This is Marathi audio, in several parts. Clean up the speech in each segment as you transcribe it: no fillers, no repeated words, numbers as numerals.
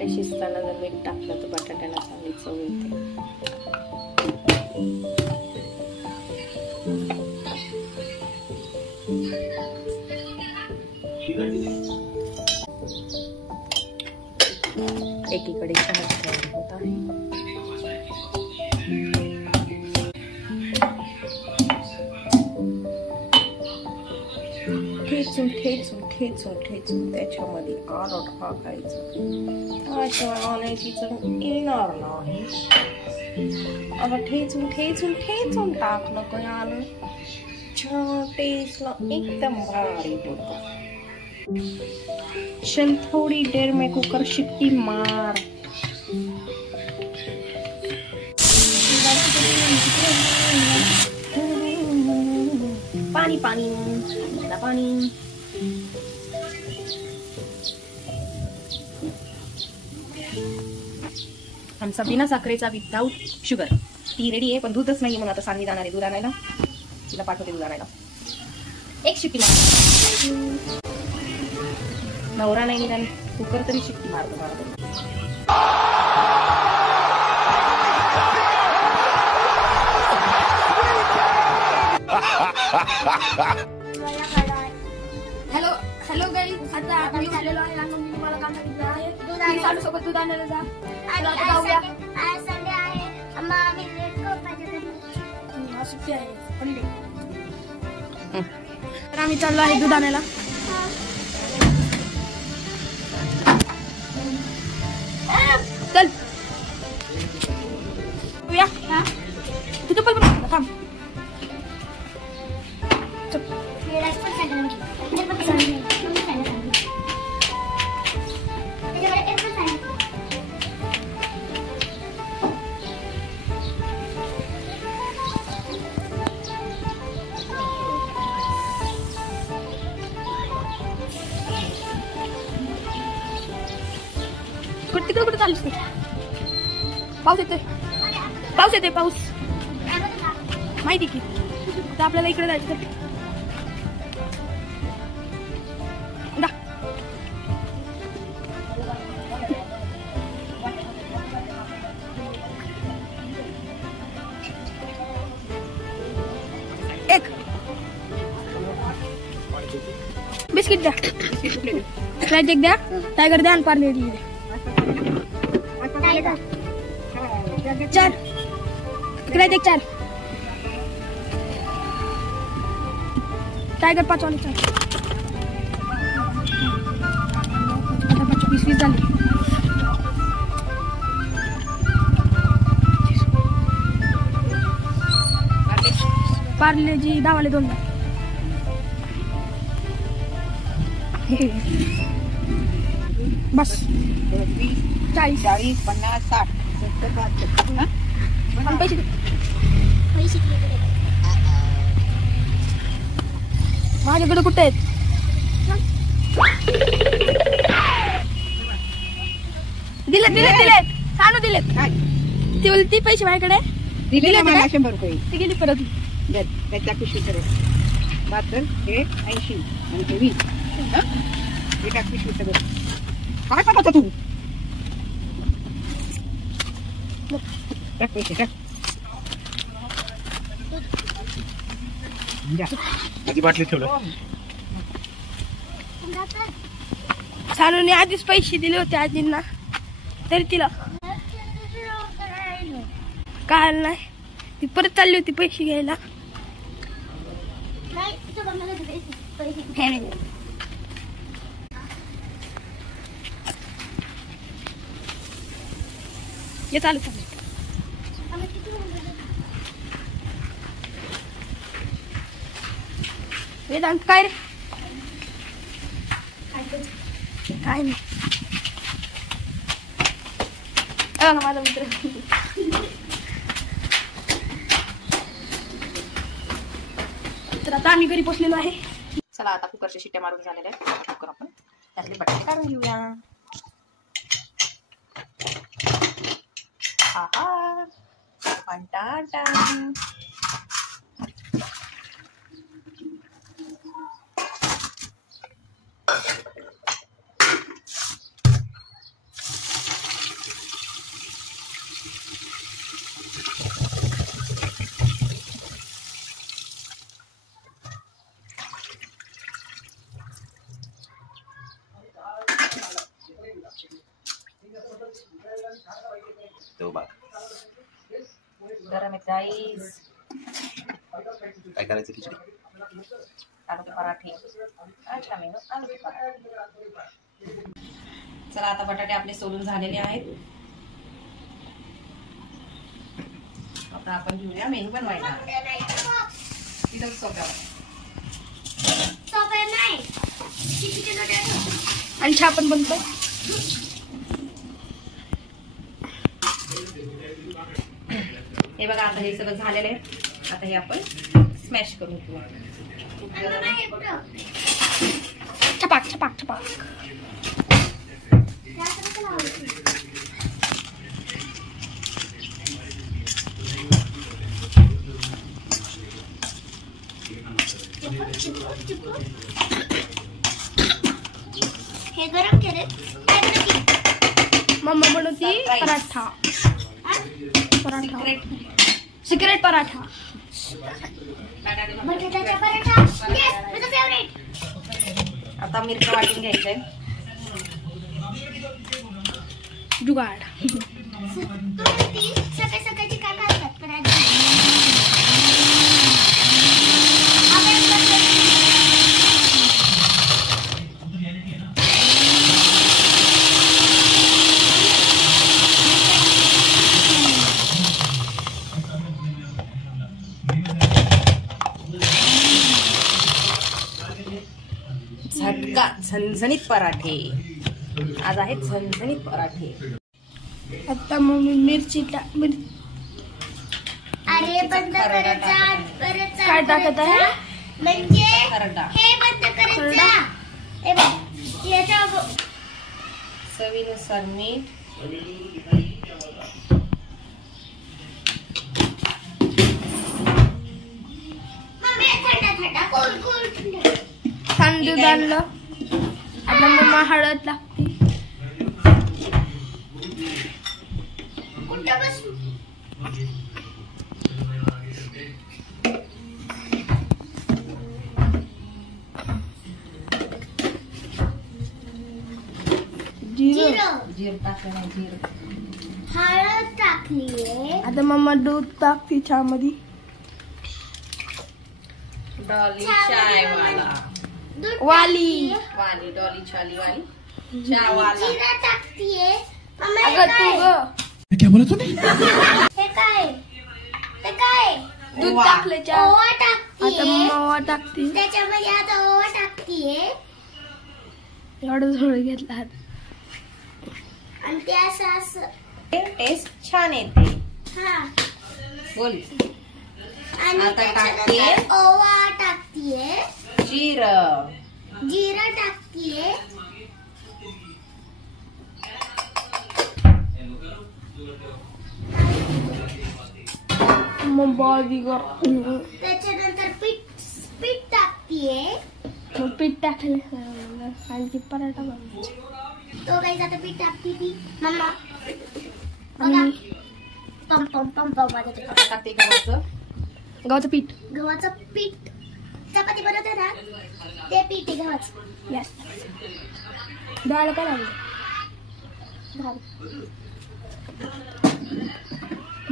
बटाटे शिजताना जर मीठ टाकलं तर बटाट्याला चांगली चव येते. एकीकडे चहा तयार होत आहे. ठेचून ठेचून ठेचून ठेचून त्याच्यामध्ये आलं टाकायचं. त्याशिवाय आल्याची चव येणार नाही. आता ठेचून ठेचून ठेचून टाकलं काय आलं टेस्टला एकदम भारी होतं. चल थोड़ी देर में कुकर शिट्टी मार. पाणी पाणी पाणी. आमचा बिना साखरेचा विदाऊट शुगर टी रेडी आहे, पण दूधच नाही म्हणून आता सानवी जाणार आहे दूध आणायला. तिला पाठवते दूध आणायला. एक शिट्टी मार. नवरा नाही निघाली कुकर तरी शिट्टी मारतो मारतो. हॅलो हॅलो गाईज, आता आम्ही झालेलो आहे आणि मी तुम्हाला काम सांगितलं आहे. दूध साडू सोबत दूध आणायला जा. आज संडे आहे. अम्मा आम्ही लेट करू. सुट्टी आहे हॉलिडे. तर आम्ही चाललो आहे दूध आणायला. चल या तिथं पण थांब. तिकडे कुठे चालूस तू? पाऊस येतोय पाऊस येतोय पाऊस माहिती की. तर आपल्याला इकडे जायचं. एक बिस्किट द्या. स्लाइड एक द्या. टायगर द्या आणि पार्ले द्या. 4 ग्रेड 1 4 टाइगर 5 वाले 4 20 झाले. पार्ले जी 10 वाले 2 बस 40 50 60 माझ्याकडे कुठे आहेत? दिलेत दिलेत दिलेत सांगू दिलेत. ती बोलती पैसे माझ्याकडे दिले मला 100 रुपये. ती गेली परत. त्याच्या पिशवी करे मात्र हे 80 आणि हे 20. एका पिशवी सगळं काय करत तू? टाक पैसे टाक. किती बाटली ठेवलं? सानूने आधीच पैसे दिले होते आजींना, तरी तिला काय नाही. ती परत चालली होती पैसे घ्यायला. ये चालू चालू. वेदांत काय रे? काय नाही. माझा मित्र. तर आता आम्ही घरी पोचलेलो आहे. चला आता कुकरच्या शिट्ट्या मारून झालेल्या आहेत. कुकर आपण त्यातले बटाटे काढून घेऊया. आहा पंटाटा. गाईस काय करायचं खिचडी आलू के पराठे अच्छा मी आलू के पराठे. चला आता बटाटे आपले सोलून झालेले आहेत. आता आपण घेऊया मेनू बनवायला. एकदम सोप्या आणि चहा पण बनतो. हे बघा आता हे सगळं झालेलं आहे. आता हे आपण स्मॅश करून घेऊ. छपाक छपाक छपाक. हे गरम केले मम्मा बनवती पराठा. सिक्रेट पराठा. बटाट्याचा पराठा. येस, माझा फेवरेट. आता मिरची वाटून घ्यायचंय. जुगाड. सकाळी सकाळची काय करतात पराठा. झटका झणझणीत पराठे. आज आहेत झणझणीत पराठे. आता मम्मी मिरची अरे बंद करत जा. परत जा. काय टाकत आहे? म्हणजे खरडा. हे बंद करत जा. हे बघ याच्या चवीनुसार मीठ. मम्मी थंडा थंडा कोल्ड कोल्ड थंडा. तांदूळ आणलं. आता मम्मा हळद लागते. कुठं बस. जिरं. जीर टाकलं नाही जीर. हळद टाकलीये. आता मम्मा दूध टाकते चहामध्ये. डॉली चाय वाला. दूध वाली. टाकलीये. वाली डॉली चाली वाली चहा वाला. जिरा टाकतीये. मम्मा हे अगं तू काय? ग क्या बोला तूने हे काय? हे काय? दूध ओवा. टाकलं चहा. ओवा आता टाकतीये. मम्मा ओवा टाकते. त्याच्यामध्ये आता ओवा टाकतीये एवढं थोडं घेतलं. आणि ते असं असं. टेस्ट छान येते. हा. बोल. आणि आता टाकतीये. त्याच्यानंतर ओवा टाकतीये. जीर. जिरं टाकतीये. मग बाजी ग. त्याच्यानंतर पीठ टाकतीये. मग पीठ टाकलं आणखी पराठा बनवायचा. तो काही आता पीठ टाकती ती मम्मा. बघा पम पम पम पम वाजते. टाकते गव्हाचं. गव्हाचं पीठ. गव्हाचं पीठ चपाती बनवते ना ते पीठ आहे गव्हाचं. यस. डाळ काय लागलं.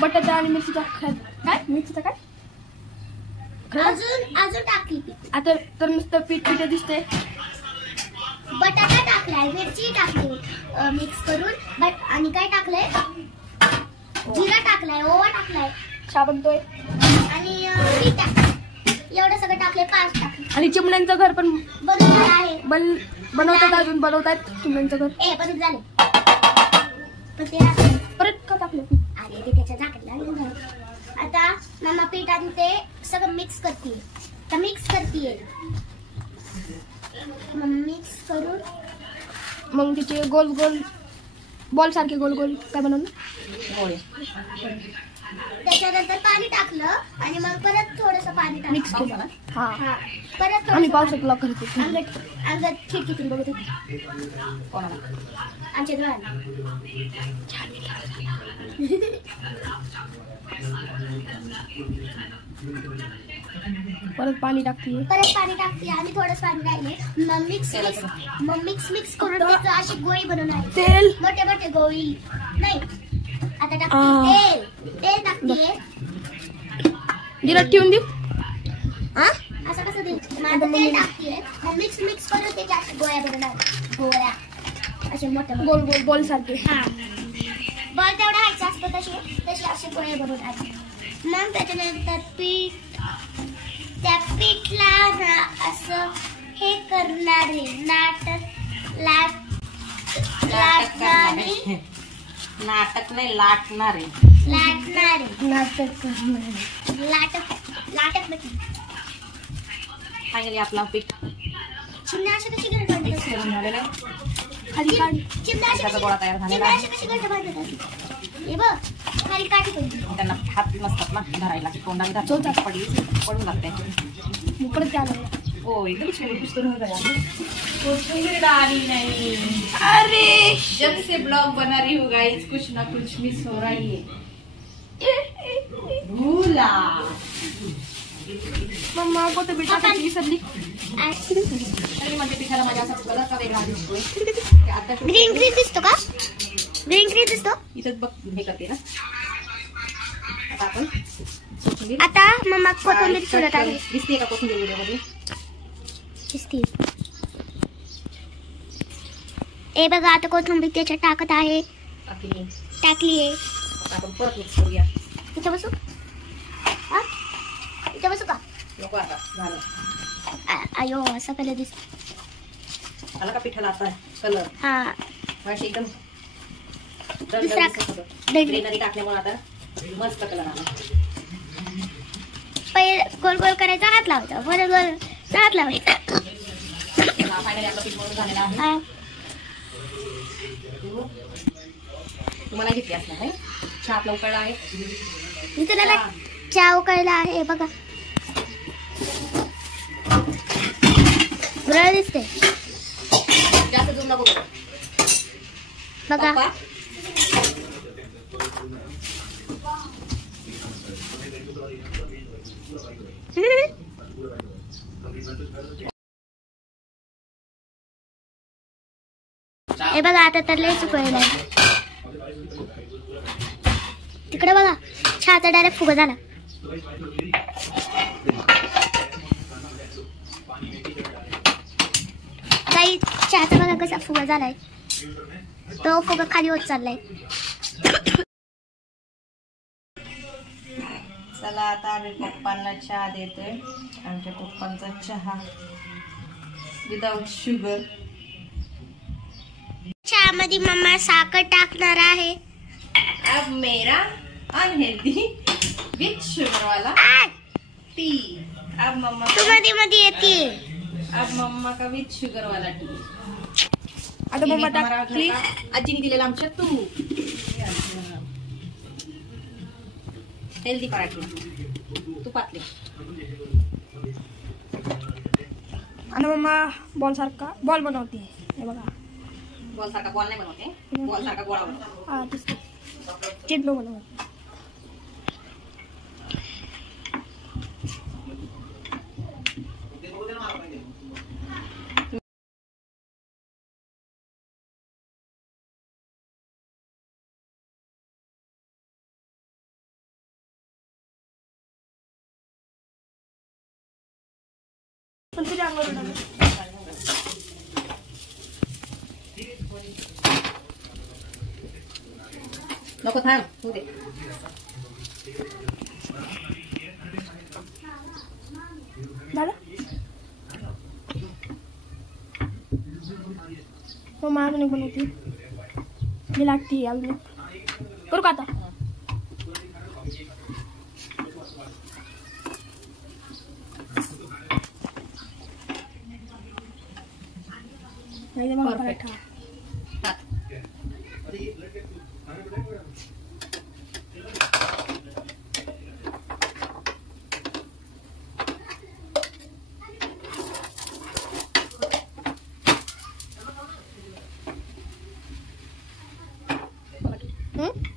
बटाटा आणि मिरचीचा काय मिरचीचा काय अजून टाकली पीठ. आता तर नुसतं पीठ पीठ दिसतंय. बटाटा टाकलाय. मिरची टाकली मिक्स करून. आणि काय टाकलंय. जिरा टाकलाय. ओवा टाकलाय. चहा बनतोय. आणि पीठ टाकलंय. एवढं सगळं टाकलंय. पाच टाकले. आणि चिमण्यांचं घर पण बनवलं आहे. बनवतात. अजून बनवतात चिमण्यांचं घर. पण झालं. पण ते टाकलं. परत का टाकलं. अरे ते त्याच्या झाकलं. आता मम्मा पीठ आणि ते सगळं मिक्स करतीये. तर मिक्स करतीये. मिक्स करून मग तिचे गोल गोल बॉल सारखे गोल गोल काय बनवलं. गोळे. त्याच्यानंतर पाणी टाकलं आणि मग परत थोडस पाणी टाकलं. मिक्स केलं. हा हा. परत आम्ही थोडंसं पावसात लॉक करतो. पाणी. अंगत खिडकीतून बघत होते कोणाला. आमच्या डोळ्याला. परत पाणी टाकते. परत पाणी टाकते आणि थोडंच पाणी राहिले. मग मिक्स करून त्याचं अशी गोळी बनवणार. तेल. मोठे मोठे गोळी नाही. आता टाकते तेल. तेल टाकते. दिला ठेवून देऊ हा असं कसं देऊ माझं तेल टाकते मिक्स मिक्स करून त्याच्या अशा गोळ्या बनवणार गोळ्या असे मोठे गोल गोल बॉल सारखे हा बॉल तेवढा व्हायचा असतो तसे तसे असे गोळे बनवणार मग त्याच्यानंतर पीठ त्या पीठला ना असं हे करणारे लाटणारे नाटक नाही लाटणारे लाटक म्हणजे फायनली आपला पीठ चिमण्या अशी कशी घंट बांधत असते झालेला आहे. खाली काढ चिमण्या अशी त्याचा गोळा तयार झालेला चिमण्या आहे. अशी कशी घंट बांधत असते हे बघ खाली काठी पडली त्यांना हात नसतात ना धरायला तोंडाने धरतात पडली पडून जाते परत झालं हो एकदम छान पुस्तक कोथिंबीर डाली नहीं अरे जब से ब्लॉग बना रही हूँ गाइस कुछ ना कुछ मिस हो रही है भूला मम्मा को तो बेटा आपण- विसरली तरी म्हणजे पिठाला माझ्या असा कलर का वेगळा दिसतोय ते आता ग्रीन ग्रीन दिसतो का ग्रीन ग्रीन दिसतो इथंच बघ हे करते ना आता आपण कोथिंबीर आता मम्मा कोथिंबीर सोडत आहे दिसते का कोथिंबीर व्हिडिओमध्ये दिसते ए बघा आता कोथिंबीर त्याच्यात टाकत आहे टाकली आहे आता आपण परत मिक्स करूया इथं बसू हा इथं बसू का नको आता झालं अयो असं कलर दिसत आला का पिठाला आता कलर हा अशी एकदम दुसरा ग्रीनरी टाकल्यामुळे आता मस्त कलर आला पहिले गोल गोल करायचा हात लावायचा परत गोल हात लावायचा फायनली आपला पीठ मळून झालेला आहे हा तुम्हाला घेतली असणार आहे चहा आपला उकळला आहे इथं त्याला चहा उकळला आहे बघा ब्रळ दिसते जास्त दूर नको करू. बघा पप्पा, हे बघा आता तर लय चुकवलं आहे तिकडे बघा चहाचा डायरेक्ट फुगा झाला काही चहाचा बघा कसा फुगा झालाय तो फुगा खाली होत चाललाय चला आता आम्ही पप्पांना चहा देतोय आमच्या पप्पांचा चहा विदाउट शुगर चहामध्ये मम्मा साखर टाकणार आहे अब मेरा अनहेल्दी विथ शुगर वाला आ, टी अब मम्मा तू मध्ये मध्ये येते अब मम्मा का विथ शुगर वाला टी आता मम्मा टाकली आजीने दिलेला आमच्या तूप हेल्दी पराठे तुपातले आणि मम्मा बॉल सारखा बॉल बनवते हे बघा बॉल सारखा बॉल नाही बनवते बॉल सारखा गोळा बनवते हा दिसते चेंडू बनवते पण तुझ्या अंगावर उडालं. नको थांब होऊ दे झालं मम्मा अजून एक बनवते मी लागते अजून एक. करू का आता नाही तर मग Perfect. पराठा हात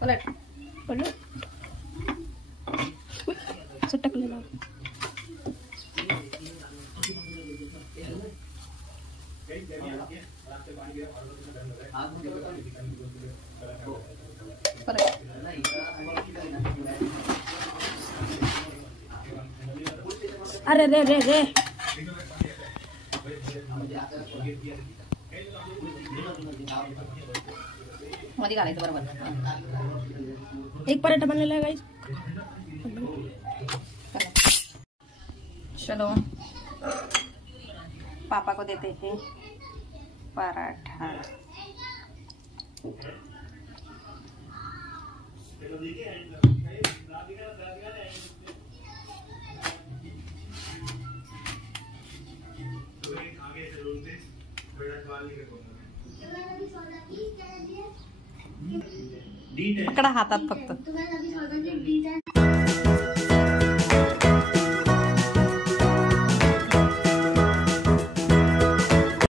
पलट पडलं सटकलेलं परत अरे रे रे रे मध्ये घालायचं बरोबर. एक पराठा बनलेला है गाइस. चलो पापा को देते हैं पराठा. पकडा हातात फक्त.